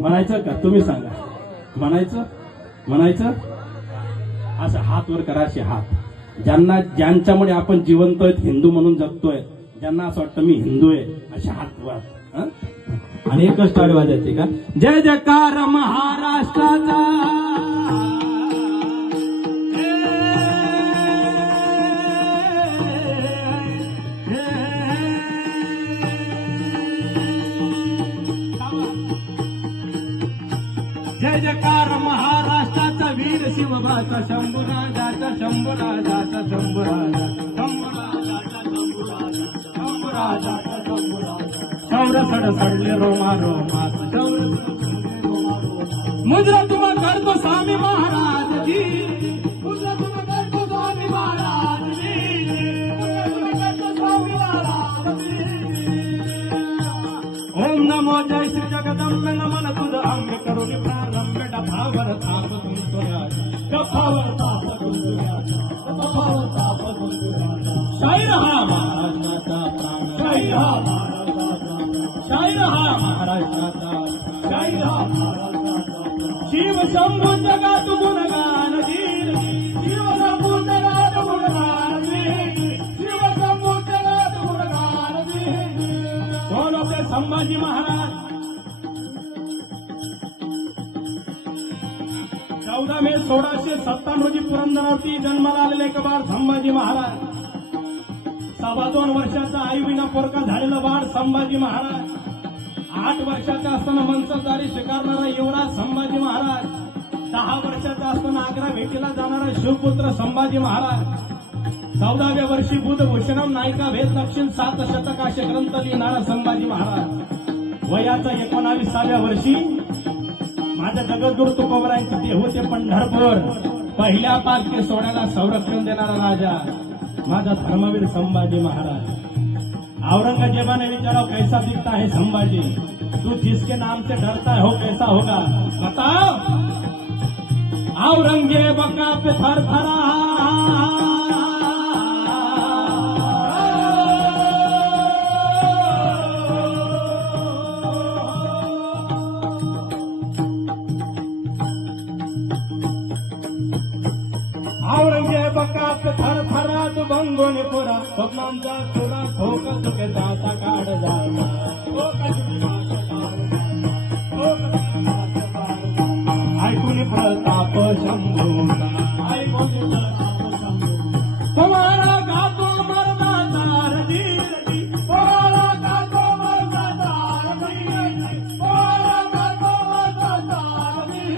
म्हणायचं का? तुम्ही सांगा. म्हणायचं म्हणायचं असं हात वर करा. असे हात ज्यांच्यामुळे आपण जिवंत आहेत, हिंदू म्हणून जगतोय, ज्यांना असं वाटतं मी हिंदू आहे, असे हात वर. आणि एकच टाळी वाजायची का? जय जयकार महाराष्ट्राचा. जय जयकार महाराष्ट्राचा वीर शिवबाचा, शंभूराजाचा शंभूराजाचा शंभूराजाचा शंभूराजाचा शंभूराजाचा शंभूराजाचा सौर सडले रोमा रोमात मुद्रा तुम्हा करतो स्वामी महाराज जी, मुद्रा तुम्हा करतो स्वामी महाराज जी, मुद्रा तुम्हा करतो स्वामी महाराज जी. ओम नमो जय श्री जगदंबे नमन तुझ अंग करुणी प्रारंभ डफावर ताप तुमचोराजा, डफावर ताप तुमचोराजा, डफावर ताप तुमचोराजा. शाहीर हा महाराष्ट्राचा प्राण, शाहीर हा महाराष्ट्राचा, शाहीर हा महाराष्ट्राचा, शाहीर हा महाराष्ट्राचा. शिव शंभू जगात गुणगान गीत, शिव शंभू जगात गुणगान गीत, शिव शंभू जगात गुणगान गीत. कोण होते संभाजी महाराज? 14 मे 1657 रोजी पुरंदरावरती जन्माला आलेले एक बाळ संभाजी महाराज. 2.25 वर्षाचा आईविना पोरका झालेला बाळ संभाजी महाराज. 8 वर्षाचा असताना मनसबदारी स्वीकारणारा युवराज संभाजी महाराज. 10 वर्षाचा असताना आग्रा भेटीला जाणारा शिवपुत्र संभाजी महाराज. 14व्या वर्षी बुधभूषणम नायिका भेद दक्षिण 7 शतक असे ग्रंथ लिहिणारा संभाजी महाराज. वयाच्या 19व्या वर्षी माझ्या जगद्गुरु तुकोबरायांचे ते होते पंढरपूर. पहिल्या पालखी सोहळ्याला संरक्षण देणारा राजा माझा धर्मवीर संभाजी महाराज. औरंगजेबाने विचारा कैसा दिखता है संभाजी, तू जिसके नाम से डरता है हो कैसा होगा बताओ. औरंगजेब का पे थर थरा, औरंगजेब का पे थर थरा तू बंगोने पुरा स्वप्नांचा तुला ठोका तुके जाता काढ जाता ऐकून प्रताप शंभूचा, ऐकून प्रताप शंभू. तुम्हाला गातो मर्दाचा रधी, तुम्हाला गातो मर्दाचा रधी, तुम्हाला गातो मर्दाचा रधी.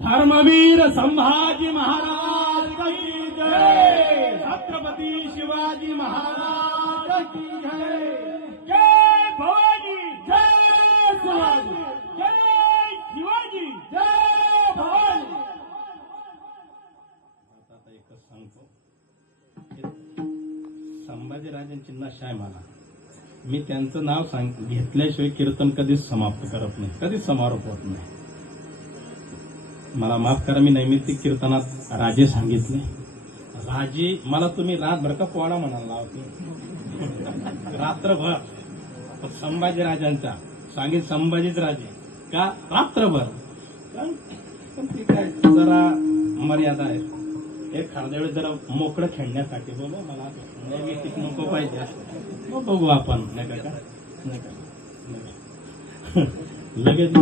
धर्मवीर संभाजी महाराज की जय. छत्रपती शिवाजी महाराज की जय. जय भवानी, जय शिवाजी, जय शिवाजी, जय भवानी. आता एकच सांगतो, संभाजीराजांची नशा आहे मला. मी त्यांचं नाव घेतल्याशिवाय कीर्तन कधीच समाप्त करत नाही, कधीच समारोप होत नाही. मला माफ करा, मी नैमित्तिक कीर्तनात राजे सांगितले. राजे मला तुम्ही रातभर का पोळा म्हणायला लावते, रात्रभर. संभाजीराजांचा सांगित संभाजीच राजे का रात्रभर. पण ती काय जरा मर्यादा आहे. एक खारद्या वेळेस जरा मोकळं खेळण्यासाठी बोलो, मला नैमित्तिक नको पाहिजे. मग बघू आपण, नाही का नाही का लगेच.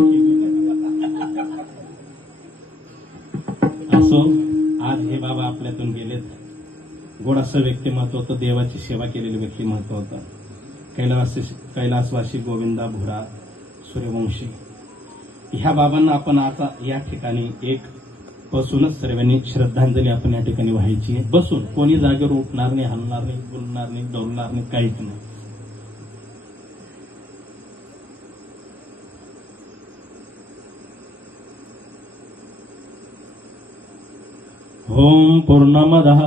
असो, आज हे बाबा आपल्यातून गेलेत. गोड असं व्यक्तिमत्व होतं, देवाची सेवा केलेलं व्यक्तिमत्व होतं. कैलासवासी गोविंदा भुरा सूर्यवंशी. ह्या बाबांना आपण आता या ठिकाणी एक बसूनच सर्वांनी श्रद्धांजली आपण या ठिकाणी व्हायची आहे. बसून, कोणी जागेवर उठणार नाही, हलणार नाही, बोलणार नाही, डोलणार नाही, काहीच नाही. ओम पूर्णमदः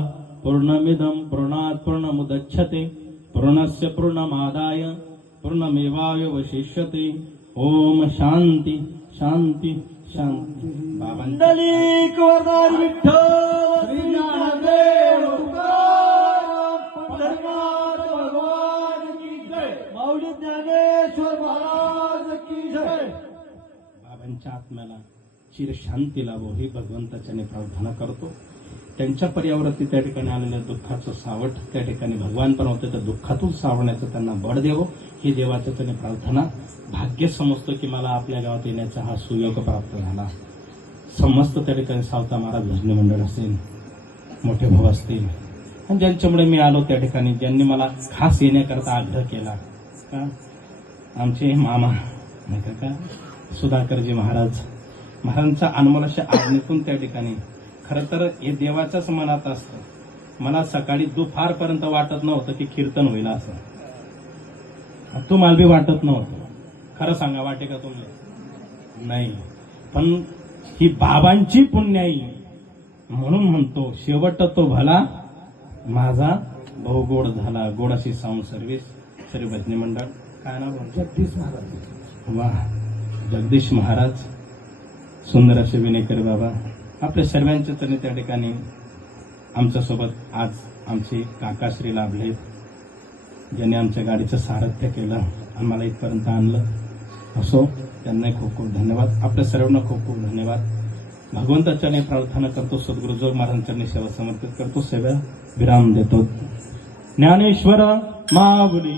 पूर्णमिदं पूर्णात् पूर्णमुदच्छते पूर्णस्य पूर्णमादाय पूर्णमेवावशिष्यते. ओम शांती शांती शांती. बाबांची वरदान विठ्ठल श्री ज्ञानदेव तुकाराम त्यांच्या आत्म्याला चिरशांती लाभो ही भगवंताच्याने प्रार्थना करतो. त्यांच्या पर्यावरती त्या ठिकाणी आलेलं दुःखाचं सावट त्या ठिकाणी भगवान पण होते, तर दुःखातून सावरण्याचं त्यांना बळ देवो ही देवाचं त्याने प्रार्थना. भाग्य समजतो की मला आपल्या गावात येण्याचा हा सुयोग प्राप्त झाला. समस्त त्या ठिकाणी सावता महाराज भजनी मंडळ असेल, मोठे भाऊ असतील, आणि ज्यांच्यामुळे मी आलो त्या ठिकाणी, ज्यांनी मला खास येण्याकरता आग्रह केला का, आमचे मामा नाही का सुधाकरजी महाराजांचा अनमोल अशा आज्ञेतून त्या ठिकाणी खरं तर हे देवाच्याच मनात असतं. मला सकाळी दुपारपर्यंत वाटत नव्हतं की कीर्तन होईल असं, तुम्हाला बी वाटत नव्हतं. खरं सांगा, वाटे का तुम्ही? नाही. पण ही बाबांची पुण्याई म्हणून म्हणतो, शेवट तो भला माझा भाऊ गोड झाला. गोड अशी साऊंड सर्व्हिस श्री भजनी मंडळ. काय नाव? जगदीश महाराज. वा, जगदीश महाराज, सुंदर असे विनेकर बाबा, आपल्या सर्वांच्या तरी त्या ठिकाणी आमच्यासोबत आज आमचे काकाश्री लाभले, ज्यांनी आमच्या गाडीचं सारथ्य केलं आणि मला इथपर्यंत आणलं. असो, त्यांनाही खूप खूप धन्यवाद. आपल्या सर्वांना खूप खूप धन्यवाद. भगवंताच्याने प्रार्थना करतो, सद्गुरु जोग महाराजांच्या सेवा समर्पित करतो, सेवा विराम देतो. ज्ञानेश्वर माऊली.